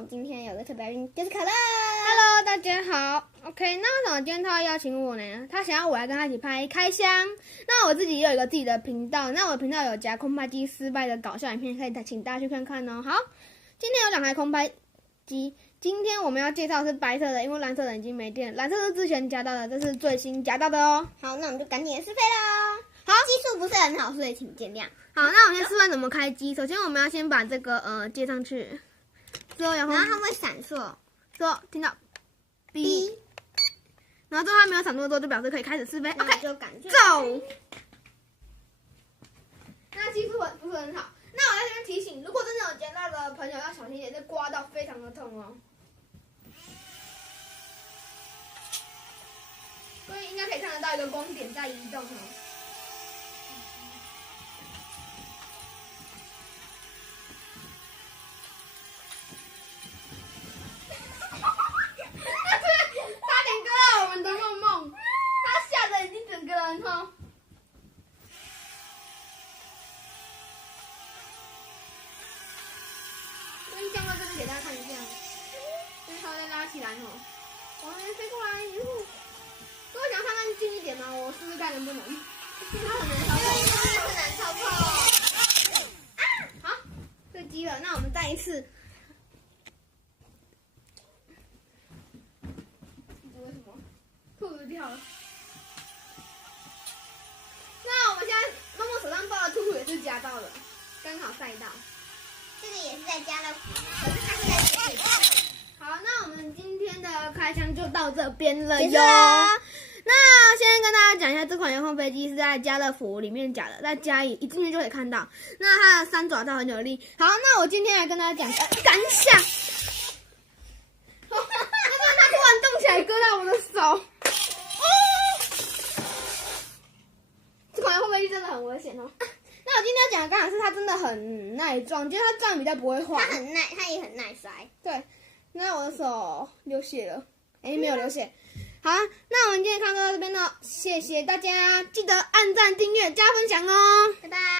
们今天有个特别来宾，就是可乐。Hello， 大家好。OK， 那为什么今天他要邀请我呢？他想要我来跟他一起拍开箱。那我自己也有一个自己的频道，那我的频道有加空拍机失败的搞笑影片，可以请大家去看看哦。好，今天有2台空拍机。今天我们要介绍的是白色的，因为蓝色的已经没电了。蓝色是之前加到的，这是最新加到的哦。好，那我们就赶紧试飞喽。好，技术不是很好，所以请见谅。好，那我们先示范怎么开机。首先我们要先把这个接上去，之后然后它会闪烁，之后听到 B， 然后之后它没有闪烁之后，就表示可以开始试飞。OK， 就感觉走。那技术不是很好。那我在这边提醒，如果真的有夹到的朋友要小心一点，这刮到非常的痛哦。所以应该可以看得到一个光点在移动哦。差点割到我们的梦梦，他吓得已经整个人哦。降到这边给大家看一下，所以它再拉起来哦，往那边飞过来，如果想要看看近一点吗？我试试看能不能。它很难操控，啊！好，坠机了，那我们再一次。为什么？兔子掉了。那我们现在默默手上抱的兔兔也是夹到了，刚好晒到。这个也是在家乐福，可是它是在这里。好，那我们今天的开箱就到这边了哟。结束了。那先跟大家讲一下，这款遥控飞机是在家乐福里面夹的，在家里一进去就可以看到。那它的3爪套很有力。好，那我今天来跟大家讲感想。它突然动起来，割到我的手。这款遥控飞机真的很危险哦。那我今天要讲的刚好是它真的很耐撞，就是它撞比较不会晃。它也很耐摔。对，那我的手流血了，没有流血。好，那我们今天看到这边了，谢谢大家，记得按赞、订阅、加分享哦，拜拜。